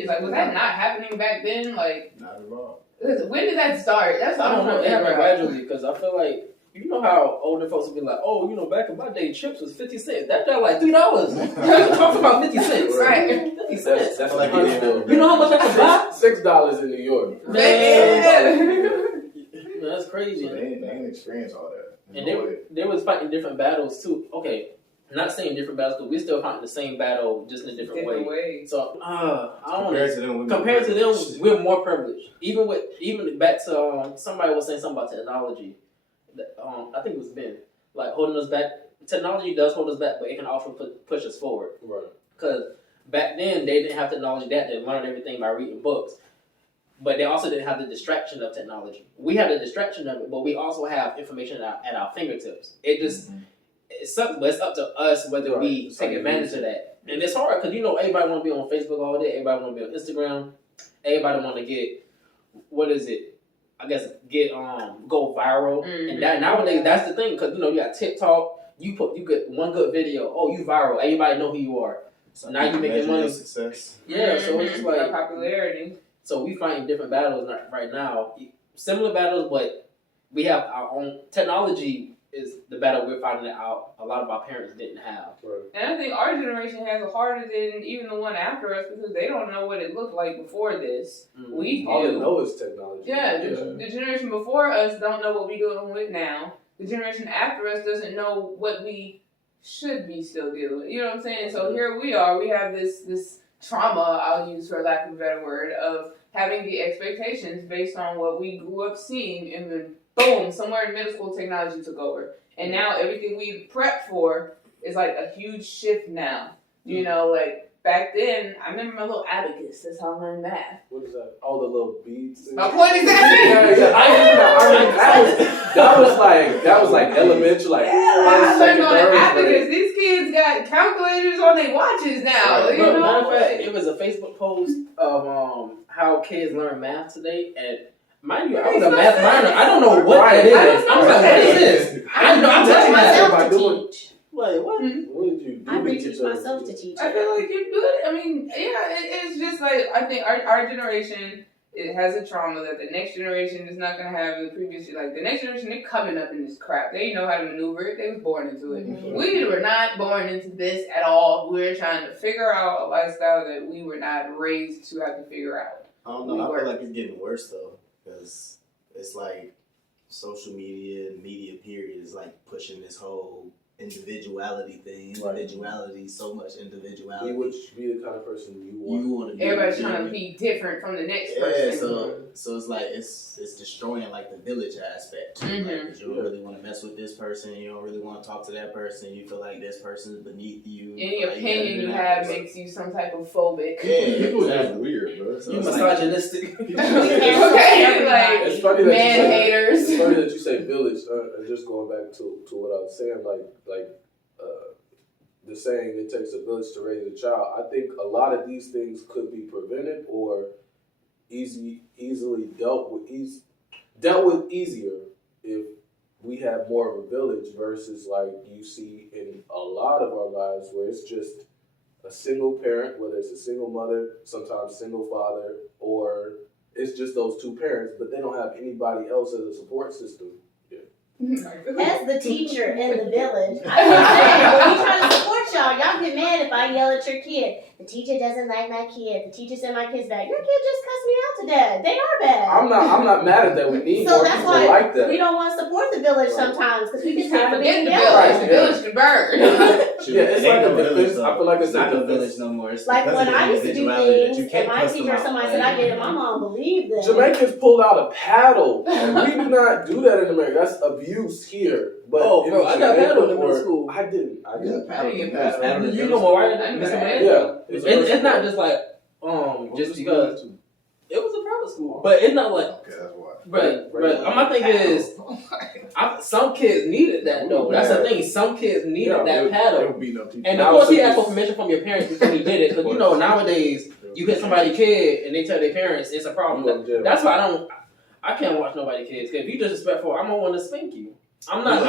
kids. Like, was that not happening back then? Like, not at all. When did that start? That's what I don't I'm know. It trying to happened figure out. gradually because I feel like you know how older folks would be like, oh, you know, back in my day, chips was 50 cents. That got like $3. Talk about 50 cents, Right? 50 cents. That's like like You know how much I could buy? $6 in New York. Man, that's crazy. So they didn't experience all that. And they was fighting different battles too. Okay, I'm not saying different battles because we're still fighting the same battle, just in a different way. So I don't want to. Compared to them, we're more privileged. Even back to somebody was saying something about technology. I think it was Ben, like holding us back. Technology does hold us back, but it can also push us forward. Right. Because back then they didn't have technology that they learned everything by reading books. But they also didn't have the distraction of technology. We have the distraction of it, but we also have information at our fingertips. It just it's up to us whether we take advantage of that. And it's hard because everybody want to be on Facebook all day. Everybody want to be on Instagram. Everybody want to get go viral. And that nowadays that's the thing because you got TikTok. You get one good video. Oh, you viral. Everybody know who you are. So now you making money. Success. Yeah. So it's just like popularity. So we fighting different battles right now, similar battles, but we have our own. Technology is the battle we're fighting that a lot of our parents didn't have. Right. And I think our generation has it harder than even the one after us because they don't know what it looked like before this. We do. All they know is technology. Yeah, the generation before us don't know what we're dealing with now. The generation after us doesn't know what we should be still dealing with. You know what I'm saying? So here we are. We have this trauma, I'll use for lack of a better word, of having the expectations based on what we grew up seeing, and then boom, somewhere in middle school, technology took over. And now everything we prepped for is like a huge shift now. Like back then, I remember my little abacus. That's how I learned math. What is that? All the little beads. My point exactly. Yeah. That was like elementary, like I learned on an abacus. grade. These kids got calculators on their watches now. Right. Matter of fact, it was a Facebook post of how kids learn math today, and mind you, I was a math minor. I don't know what that is. I'm like, what is this? I'm touching myself to teach. Wait, what? What did you do? I reteach myself to teach. I feel like you do it. I mean, it's just like I think our generation. It has a trauma that the next generation is not going to have. The previous, like the next generation, they're coming up in this crap. They know how to maneuver it. They was born into it. Mm-hmm. We were not born into this at all. We're trying to figure out a lifestyle that we were not raised to have to figure out. I don't know. I feel like it's getting worse though, because it's like social media period is like pushing this whole individuality thing. Individuality, so much individuality. You would be the kind of person you want to be. Everybody's trying to be different from the next person. So it's like it's destroying like the village aspect. Like, 'cause you don't really want to mess with this person. You don't really want to talk to that person. You feel like this person is beneath you. Any opinion you have makes you some type of phobic. Yeah, That's weird, bro. So You it's misogynistic. Okay, like It's funny that man haters. It's funny that you say village. Just going back to what I was saying, the saying it takes a village to raise a child. I think a lot of these things could be prevented or easily dealt with easier if we have more of a village versus like you see in a lot of our lives where it's just a single parent, whether it's a single mother, sometimes single father, or it's just those two parents, but they don't have anybody else as a support system. As the teacher in the village, I was saying, when we try to support y'all get mad if I yell at your kid. The teacher doesn't like my kid. The teacher sent my kids back. Your kid just cussed me out to death. They are bad. I'm not mad at that. We need so more that's people why like that. we don't want to support the village sometimes because we just have to Forget be the together. village. The village can burn. It's like a defense. I feel like it's not a village no more. It's like when I used to do things, and my teacher or somebody said I did it, my mom believed them. Jamaicans pulled out a paddle, and we do not do that in America. That's abuse here. But bro, I got paddled in middle school. I didn't. I didn't get paddled. You know more, right? Yeah. It's not just like just because it was a private school, but it's not like. Okay, that's why. But my thing is, some kids needed that though. That's the thing. Some kids needed that paddle. And of course, he asked for permission from your parents before he did it, because nowadays you hit somebody's kid and they tell their parents it's a problem. That's why I can't watch nobody's kids. Because if you disrespectful, I'm gonna want to spank you. I'm not.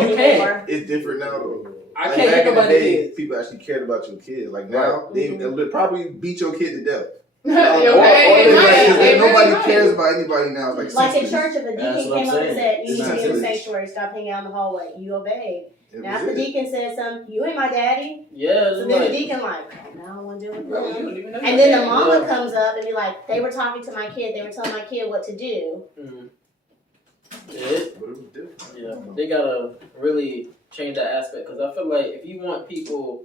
You can't. It's different now though. I Like, can't back think in the about the day, kids. people actually cared about your kids. Like now, they would probably beat your kid to death. Nobody cares about anybody now. It's Like in senseless. church, if a That's deacon what I'm came up and saying. said, you It's need to be in the senseless. sanctuary, stop hanging out in the hallway, you obeyed. It Now if was the it. deacon said something, you ain't my daddy. Yeah, So it's then like, the deacon like, oh, now I don't want to deal with Bro, you them. don't even know And your then the daddy. mama Yeah. comes up and be like, they were talking to my kid, they were telling my kid what to do. mhm. Yeah, But it was different. yeah, they gotta really change that aspect because I feel like if you want people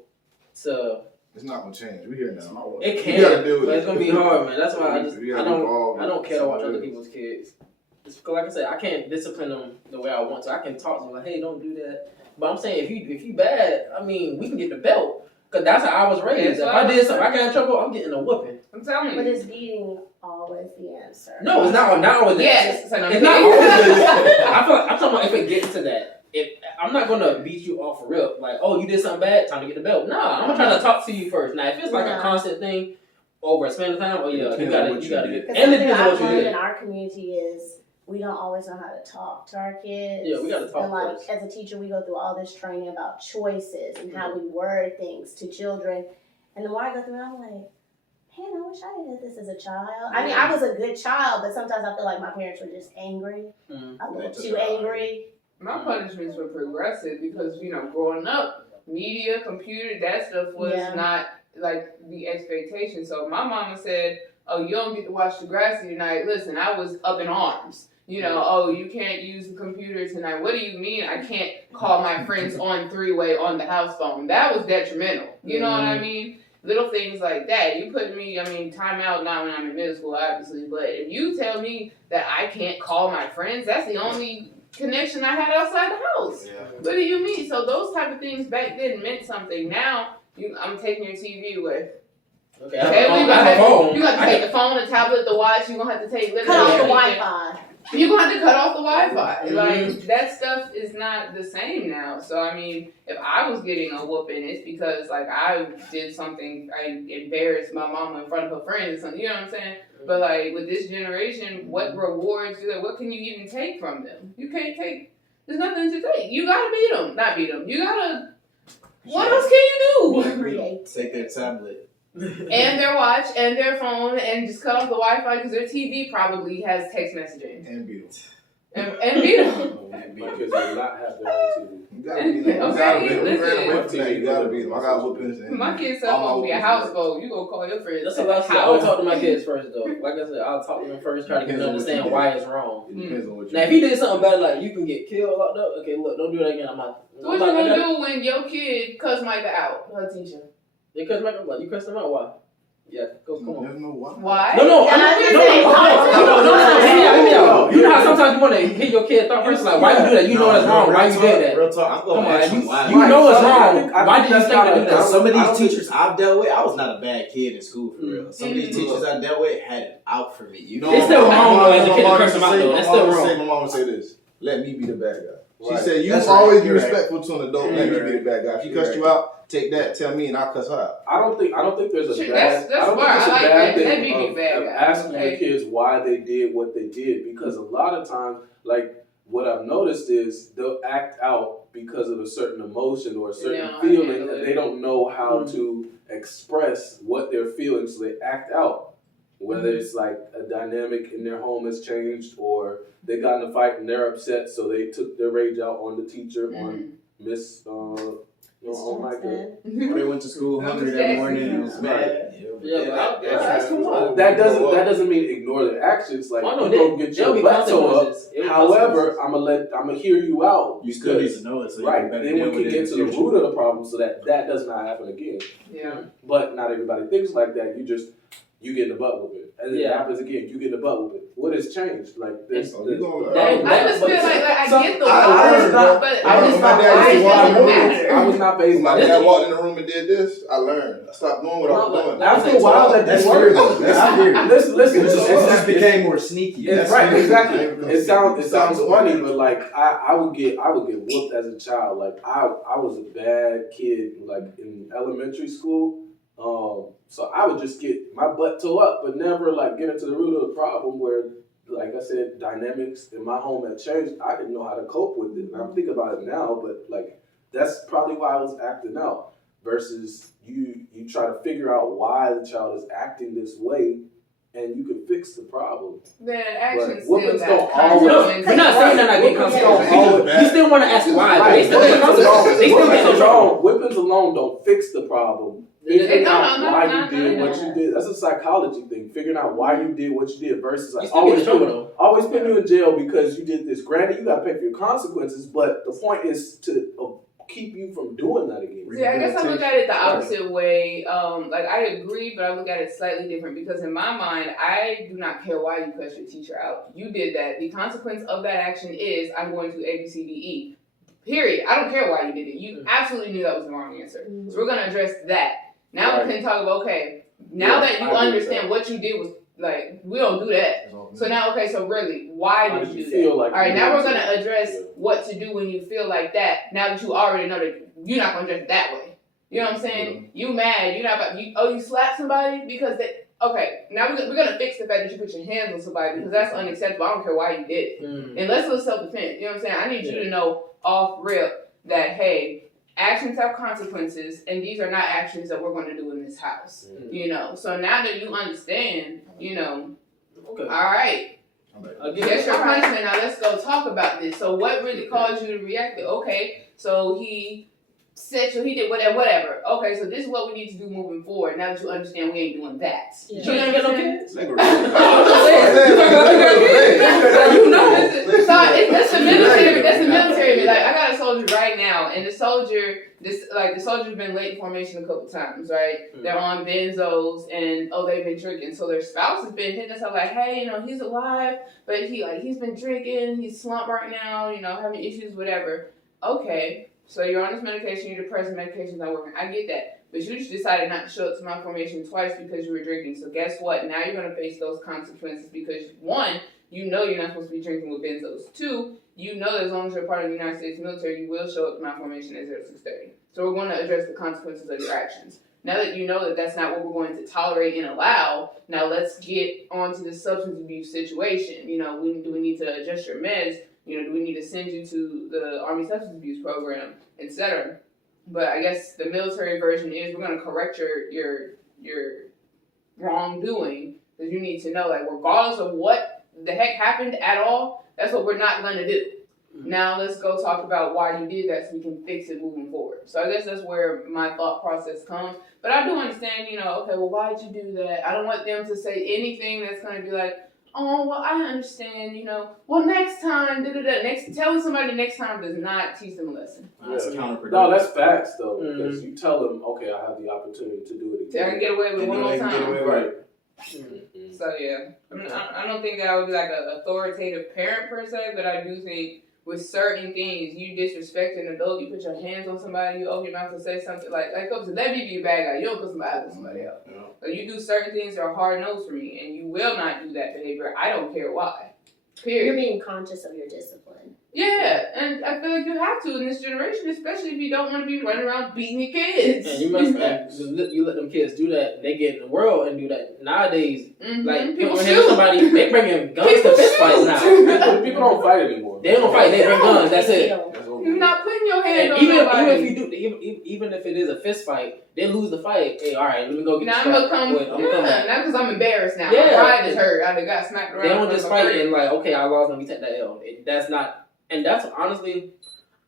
to, It's not gonna change. We here now. it You can, gotta deal with but it. it's gonna be hard, man. That's why I just We I gotta evolve don't with care to watch something other else. people's kids. It's because, like I said, I can't discipline them the way I want to. I can talk to them like, hey, don't do that. But I'm saying if you bad, I mean, we can get the belt. Cause that's how I was raised. That's If what I I did was something, I got in trouble, I'm getting a whooping. I'm telling But you. is beating always the answer? No, it's not always that. Yes. It's not always that. I feel like, I'm talking about if it gets to that. If I'm not gonna beat you off for real, like, oh, you did something bad, time to get the belt. Nah, I'm trying to talk to you first. Now, if it's like a constant thing over a span of time, oh yeah, you gotta get. Because And it something depends on I've what you learned did. in our community is we don't always know how to talk to our kids. Yeah, we gotta talk And like first. as a teacher, we go through all this training about choices and how we word things to children. And the more I go through it, I'm like, man, I wish I did this as a child. I mean, I was a good child, but sometimes I feel like my parents were just angry, a little too angry. My punishments were progressive because, you know, growing up, media, computer, that stuff was not like the expectation. So my mama said, oh, you don't get to watch Degrassi tonight. Listen, I was up in arms. You know, oh, you can't use the computer tonight. What do you mean I can't call my friends on three-way on the house phone? That was detrimental. You know what I mean? Little things like that. You put me, I mean, time out not when I'm in middle school, obviously, but if you tell me that I can't call my friends, that's the only connection I had outside the house. Yeah. What do you mean? So those type of things back then meant something. Now, I'm taking your TV away. Okay, Okay, I have a phone. You got to take the phone, the tablet, the watch. You're going to have to take literally Cut off the everything. Wi-Fi. You're going to have to cut off the Wi-Fi. Mhm. Like, that stuff is not the same now. So, I mean, if I was getting a whooping, it's because, like, I did something, I embarrassed my mama in front of her friends or something. You know what I'm saying? But, like, with this generation, what rewards, what can you even take from them? You can't take, there's nothing to take. You got to beat them. Not beat them. You got to, what else can you do? Create. Take their tablet. And their watch and their phone and just cut off the Wi-Fi because their TV probably has text messaging. And Beatles. And beat them. My kids will not have their own You gotta beat them. Okay, We ran away listen. from that. You gotta beat them. I got whoopings. and My kid's cell all my phone be a whoopings house work. phone. You go call your friends. That's a lot. I always talk to my kids first, though. Like I said, I'll talk to them first, try to get them to understand why it's wrong. It depends on what you Now, if he did something bad, like you can get killed, locked up. Okay, look, don't do that again. I'm not. So what you gonna do when your kid cuss Micah out, her teacher? You cuss Michael, what? You cuss him out? Why? Yeah, go, come on. There's no why. Why? No. Yeah, I was No. gonna say, Hear me out. You know how sometimes you want to hit your kid thought first, like, why you do that? You know it's wrong. Why you did that? Real talk. I'm Come going on, to ask you you why. know it's wrong. I Why think did you that's think not to do a- that? Because some of I these don't teachers I've dealt with, I was not a bad kid in school for real. Some of these teachers I dealt with had it out for me. You know, It's still wrong, though, as a kid to curse them out, though. My That's still mom wrong. My mom would say this: "Let me be the bad guy." She Right. said, "You That's always right. be You're right. respectful to an adult. Let me be the bad guy. If she cussed you out, take that. Tell me, and I'll cuss her out." I don't think there's a Shit, bad. that's I don't smart. think it's a I like bad that. thing Let me be of bad guy. asking Okay. your kids why they did what they did, because a lot of times, like what I've noticed is they'll act out because of a certain emotion or a certain Yeah, feeling, handle and it. they don't know how to express what they're feeling, so they act out. Whether it's like a dynamic in their home has changed, or they got in a fight and they're upset, so they took their rage out on the teacher, on Miss, on Micah. Or they went to school hungry that morning and was mad. That's too much. That doesn't mean ignore their actions. Like, Oh, no, you they- go get there'll your be butt tore up. consequences. It'll be However, consequences. I'm gonna hear you out. You still need to know it, so Right, you better then deal we with can it get in to the the future. root of the problem so that does not happen again. Yeah. But not everybody thinks like that. You get in the butt whooping, and then it Yeah. happens again. You get in the butt whooping. What has changed? Like this. So you gonna I just feel like I get the I why, learned, bro. but I I learned just my why dad it used to walk in doesn't the room. matter. I was not phased My by dad this. walked in the room and did this. I learned. I stopped doing what I was doing. After a while, that That's didn't fear, work. though. That's fear. Listen. It just became more sneaky. It's That's right, fear. exactly. Yeah. It sounds funny, but like I would get whooped as a child. Like I was a bad kid, like in elementary school. So I would just get my butt tore up, but never like get into the root of the problem where, like I said, dynamics in my home had changed. I didn't know how to cope with it. And I'm thinking about it now, but like that's probably why I was acting out. Versus you try to figure out why the child is acting this way, and you can fix the problem. Then actions But still whoopings got don't always- consequences. We're not saying they're not getting Whoopings consequences. don't always- You still want to ask why, but they still get Whippings consequences. They still get in trouble. alone, whippings alone don't fix the problem. Figuring out why you did what you did. That's a psychology thing. Figuring out why you did what you did versus You like still get in trouble though. always putting you in jail because you did this. Granted, you got to pay for your consequences, but the point is to keep you from doing that again. See, I guess I look at it the opposite way. Like I agree, but I look at it slightly different because in my mind, I do not care why you cussed your teacher out. You did that. The consequence of that action is I'm going to A, B, C, D, E. Period. I don't care why you did it. You absolutely knew that was the wrong answer. So we're gonna address that. Now we can talk about now that you understand what you did was like we don't do that. So now so really, why did you do that? Like All right, now we're gonna address what to do when you feel like that. Now that you already know that you're not gonna address it that way. You know what I'm saying? You mad? You're not about you slapped somebody because they. Okay, now we're gonna fix the fact that you put your hands on somebody because that's unacceptable. I don't care why you did it. And let's do self-defense. You know what I'm saying? I need you to know off rip that hey, actions have consequences, and these are not actions that we're going to do in this house. You know, so now that you understand, you know, all right. That's your punishment. Now let's go talk about this. So what really caused you to react? Okay, so he did whatever. Okay, so this is what we need to do moving forward. Now that you understand, we ain't doing that. You ain't get no kids? You know, that's the military. That's the military. Like I got a soldier right now, and the soldier's been late in formation a couple times. Right, they're on benzos, and they've been drinking. So their spouse has been hitting us up like, hey, you know, he's alive, but he's been drinking. He's slumped right now. You know, having issues, whatever. Okay. So you're on this medication, your depressant medication's not working. I get that. But you just decided not to show up to my formation twice because you were drinking. So guess what? Now you're going to face those consequences because, one, you know you're not supposed to be drinking with benzos. Two, you know that as long as you're part of the United States military, you will show up to my formation at 0630. So we're going to address the consequences of your actions. Now that you know that that's not what we're going to tolerate and allow, now let's get on to the substance abuse situation. You know, do we need to adjust your meds? You know, do we need to send you to the Army Substance Abuse Program, etc.? But I guess the military version is we're going to correct your wrongdoing because you need to know, like, regardless of what the heck happened at all, that's what we're not going to do. Now let's go talk about why you did that so we can fix it moving forward. So I guess that's where my thought process comes. But I do understand, you know, okay, well, why did you do that? I don't want them to say anything that's going to be like, oh, well, I understand, you know. Well, next time, telling somebody next time does not teach them a lesson. That's counterproductive. No, that's facts though. Because you tell them, okay, I have the opportunity to do it again. I can get away with one more time. Right. So yeah, I don't think that I would be like an authoritative parent per se, but I do think with certain things, you disrespect an adult, you put your hands on somebody, you open your mouth to say something like let me be a bad guy. You don't put somebody out with somebody else. Yeah. So you do certain things that are hard no's for me, and you will not do that behavior. I don't care why. Period. You're being conscious of your discipline. Yeah, and I feel like you have to in this generation, especially if you don't want to be running around beating your kids. And you must you let them kids do that. They get in the world and do that nowadays. Like people when shoot. somebody, they bringing guns to fist fights now. People don't fight anymore. They don't fight. They bring guns. That's it. You're not putting your hand And on nobody. even if you do, even if it is a fist fight, they lose the fight. Hey, all right, let me go get. Now the I'm strap. gonna come. Wait, Not because I'm embarrassed now. Yeah. My pride is hurt. I got smacked around. They don't just fight and like, okay, I lost. Let me take that L. That's not, and that's honestly,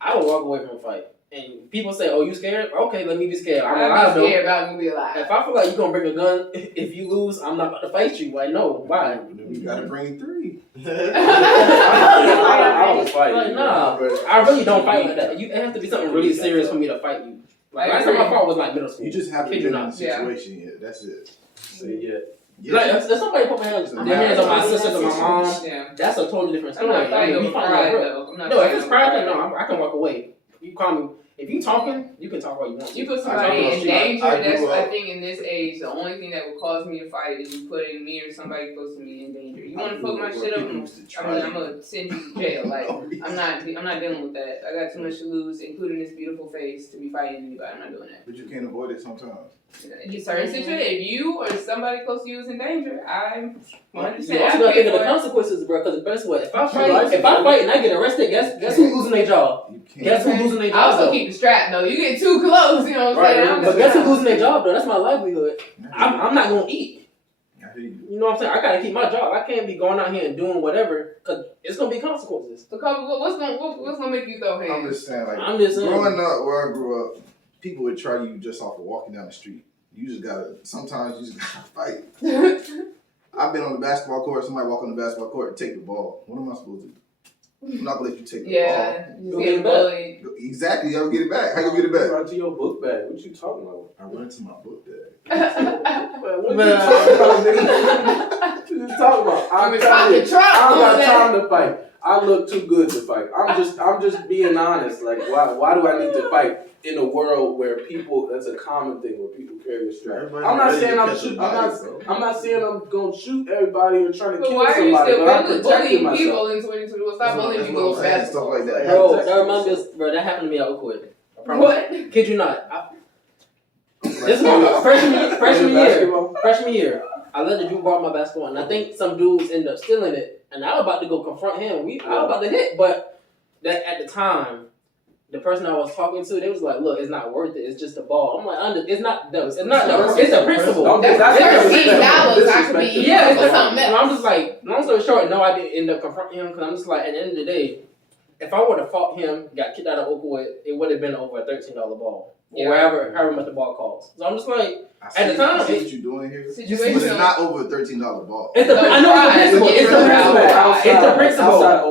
I would walk away from a fight. And people say, "Oh, you scared? Okay, let me be scared. I'm alive though. Scared about me be alive. If I feel like you're gonna bring a gun, if you lose, I'm not about to fight you. Like, no, why? You gotta bring 3. I don't fight. Like, nah, I really don't fight like that. It has to be something really serious for me to fight you. Like last time I fought was like middle school. You just haven't Kid been you in the not. situation yet. That's it. Yeah. Like if somebody put their hands on my sisters or my mom, Yeah. that's a totally different I'm story. not fighting we over fighting pride over- though. I'm not No, if fighting it's over pride, no, I can walk away. You call me. If you talking, you can talk all you want. You put I somebody know in shit. danger. I That's grew I up- think in this age, the only thing that would cause me to fight is you putting me or somebody close to me in danger. You want to fuck my shit up? I'm gonna send you to jail. Like I'm not dealing with that. I got too much to lose, including this beautiful face, to be fighting anybody. I'm not doing that. But you can't avoid it sometimes. In certain situations, if you or somebody close to you is in danger, I'm 100% You also gotta advocate think of the for it. consequences, bro. Because guess what? If I fight and I get arrested, guess who's losing their job? You can't. Guess who's losing their I job? also though? keep the strap though. You get too close, you know what I'm saying? But guess who's losing their job though? That's my livelihood. I'm not gonna eat. I hear you. You know what I'm saying? I gotta keep my job. I can't be going out here and doing whatever because it's gonna be consequences. So, Kobe, what's gonna make you throw hands? I'm just saying, like, I'm just saying. growing up where I grew up, people would try you just off of walking down the street. You just gotta, sometimes you just gotta fight. I've been on the basketball court, somebody walk on the basketball court and take the ball. What am I supposed to do? I'm not gonna let you take the Yeah, Go you get get it bullied. ball. Exactly, y'all get it back. How you get it back? Run to your book bag. What you talking about? I run to my book bag. What Man. you talking about, nigga? What you talking about? I'm I'm talking Trump. I don't on got that. time to fight. I look too good to fight. I'm just being honest. Like, why do I need to fight in a world where people? That's a common thing where people carry a strap. Everybody I'm not ready to saying I'm catch a shoot. body, I'm not saying I'm gonna shoot everybody or trying to But kill why are you somebody. still But I'm bullying protecting myself. people in 2021? Stop That's bullying what people I'm with saying, basketball. stuff like that. Bro, Exactly. that reminds me of, bro, that happened to me at Oakwood. I promise. What? Kid you not. This is my freshman year. I let the dude borrow my basketball, and I think some dudes ended up stealing it. And I was about to go confront him. I was about to hit, but that at the time, the person I was talking to, they was like, "Look, it's not worth it. It's just a ball." I'm like, "It's not the. It's not the. It's the principle." That's $13. I could be Yeah, for something and else. I'm just like, long story short, no, I didn't end up confronting him because I'm just like, at the end of the day, if I would have fought him, got kicked out of Oakwood, it would have been over a $13 ball. Yeah. Or however much the ball costs. So I'm just like, I at the time, I see what you're doing here. But it's Situational. not over a $13 ball. it's the, I know it's the principle. It's the principle. It's the principle.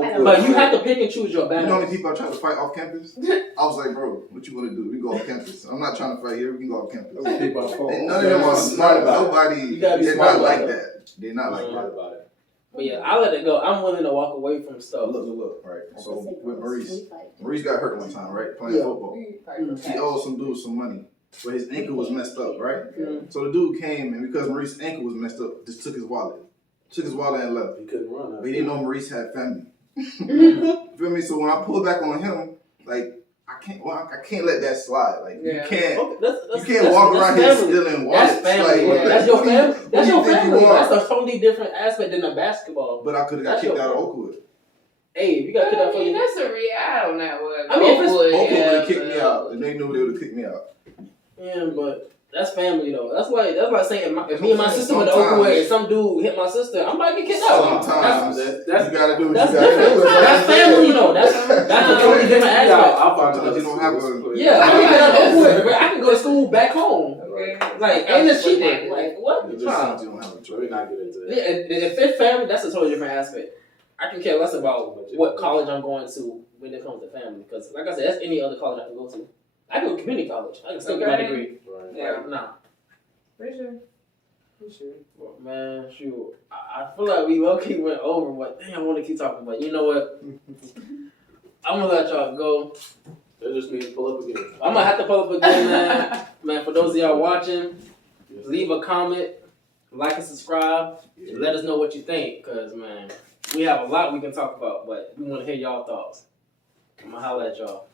Outside But you have to pick and choose your You know how battles. many people I try to fight off campus? I was like, bro, what you want to do? We go off campus. I'm not trying to fight here. We can go off campus. And none of them are smart. Nobody. You gotta be They're smart not about like it. that. They're not like that. about it. But yeah, I let it go. I'm willing to walk away from stuff. Look. Right. So with Maurice got hurt one time, right? Playing football. He owed some dude some money. But his ankle was messed up, right? Mm. So the dude came, and because Maurice's ankle was messed up, just took his wallet. and left. He couldn't run. But he didn't know Maurice had family. Feel me? So when I pull back on him, like, I can't let that slide. Like, Yeah. you can't. Okay, You can't walk around here family. stealing wallets. That's family. Like, That's your family. who That's do you your think family. you are? That's a totally different aspect than a basketball. But I could have got That's kicked your out of fault. Oakwood. Hey, if you got kicked out for you. That's a real. I don't know what. I mean, if it's- Oakwood, Oakwood would yeah, have kicked me out. And they knew they would have kicked me out. Yeah, but that's family though. That's like saying if me and my sister went to Sometimes. Oakwood and some dude hit my sister, I might get kicked out. Sometimes. That's You gotta do what That's you gotta different. do. That's family though. That's a totally different aspect. I'll find Sometimes you don't have a- Yeah, I can get out of Oakwood, but I can go to school back home. Okay. Like, and it's cheaper. Like, what? You Nah. just don't have a Let me choice. not get into that. Yeah, if it's family, that's a totally different aspect. I can care less about what college I'm going to when it comes to family. Because, like I said, that's any other college I can go to. I can go to community college. I can still get my Okay. degree. Right. Yeah. Like, nah. For sure. Well, man, shoot. I feel like we low-key went over, but dang, I want to keep talking. But you know what? I'm going to let y'all go. That just means pull up again. I'm going to have to pull up again, man. Man, for those of y'all watching, leave a comment, like and subscribe, and let us know what you think. Because, man, we have a lot we can talk about, but we want to hear y'all thoughts. I'm going to holler at y'all.